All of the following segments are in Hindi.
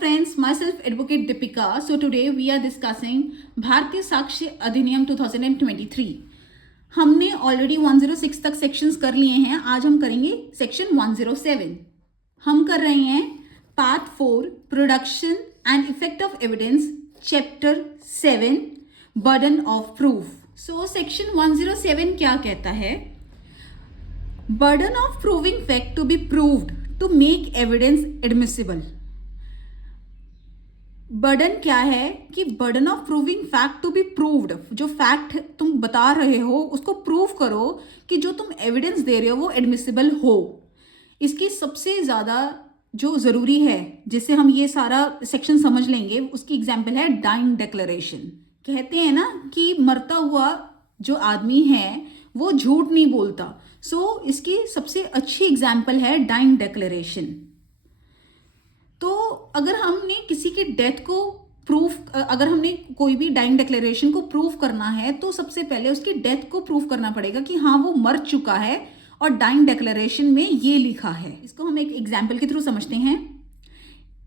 friends, myself Advocate Deepika. So today we are discussing भारतीय साक्ष्य अधिनियम 2023. हमने ऑलरेडी 106 तक सेक्शंस कर लिए हैं. आज हम करेंगे सेक्शन 107. हम कर रहे हैं part 4 production and effect of evidence chapter 7 burden of proof. So section 107 क्या कहता है? Burden of proving fact to be proved to make evidence admissible. Burden क्या है कि burden of proving fact to be proved. जो फैक्ट तुम बता रहे हो उसको प्रूव करो कि जो तुम एविडेंस दे रहे हो वो एडमिसिबल हो. इसकी सबसे ज़्यादा जो ज़रूरी है जिससे हम ये सारा सेक्शन समझ लेंगे उसकी एग्जाम्पल है डाइंग डिक्लेरेशन. कहते हैं ना कि मरता हुआ जो आदमी है वो झूठ नहीं बोलता. सो इसकी सबसे अच्छी एग्जाम्पल है डाइंग डिक्लेरेशन. तो अगर हमने किसी की डेथ को प्रूफ अगर हमने कोई भी डाइंग डिक्लेरेशन को प्रूफ करना है तो सबसे पहले उसकी डेथ को प्रूफ करना पड़ेगा कि हाँ वो मर चुका है और डाइंग डिक्लेरेशन में ये लिखा है. इसको हम एक एग्जाम्पल के थ्रू समझते हैं.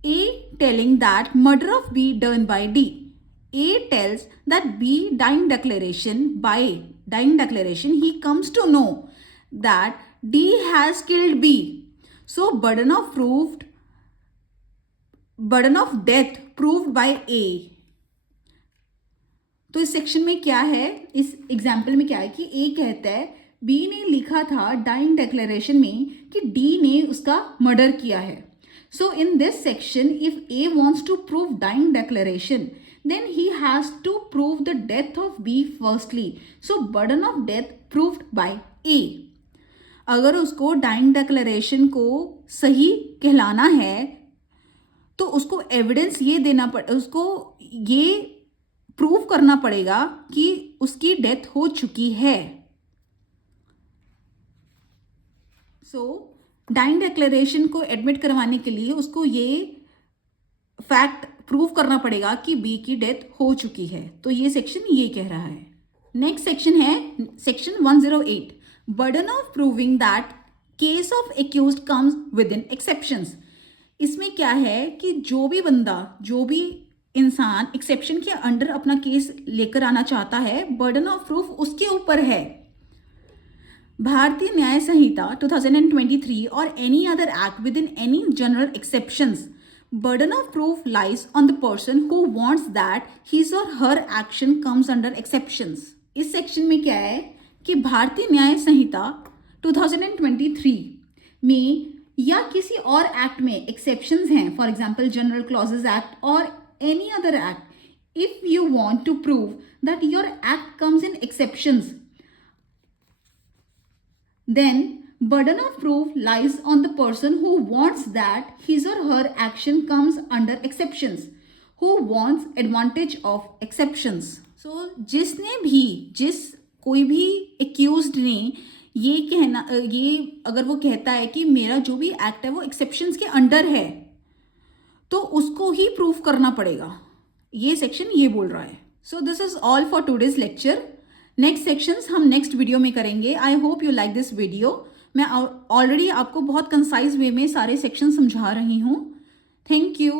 A telling that murder of B done by D. A tells that B dying declaration he comes to know that D has killed B. So burden of death proved by A. तो इस सेक्शन में क्या है, इस एग्जाम्पल में क्या है कि A कहता है B ने लिखा था डाइंग डिक्लेरेशन में कि D ने उसका मर्डर किया है. So in this section if A wants to prove dying declaration then he has to prove the death of B firstly. So burden of death proved by A. अगर उसको डाइंग डिक्लेरेशन को सही कहलाना है तो उसको एविडेंस ये देना उसको ये प्रूव करना पड़ेगा कि उसकी डेथ हो चुकी है. सो डाइंग डिक्लेरेशन को एडमिट करवाने के लिए उसको ये फैक्ट प्रूव करना पड़ेगा कि बी की डेथ हो चुकी है. तो ये सेक्शन ये कह रहा है. नेक्स्ट सेक्शन है section 108 burden of proving that case of accused comes with in exceptions. इसमें क्या है कि जो भी इंसान एक्सेप्शन के अंडर अपना केस लेकर आना चाहता है बर्डन ऑफ प्रूफ उसके ऊपर है. भारतीय न्याय संहिता 2023 और any other act with in any general exceptions burden of proof lies on the person who wants that his or her action comes under exceptions. इस सेक्शन में क्या है कि भारतीय न्याय संहिता 2023 में या किसी और एक्ट में एक्सेप्शंस हैं, for example general clauses act और any other act. If you want to prove that your act comes in exceptions then burden of proof lies on the person who wants that his or her action comes under exceptions, who wants advantage of exceptions. So कोई भी accused ने ये अगर वो कहता है कि मेरा जो भी एक्ट है वो एक्सेप्शंस के अंडर है तो उसको ही प्रूफ करना पड़ेगा. ये सेक्शन ये बोल रहा है. So this is all for today's lecture. Next sections हम नेक्स्ट वीडियो में करेंगे. I hope you like this video. मैं ऑलरेडी आपको बहुत कंसाइज वे में सारे सेक्शन समझा रही हूँ. Thank you.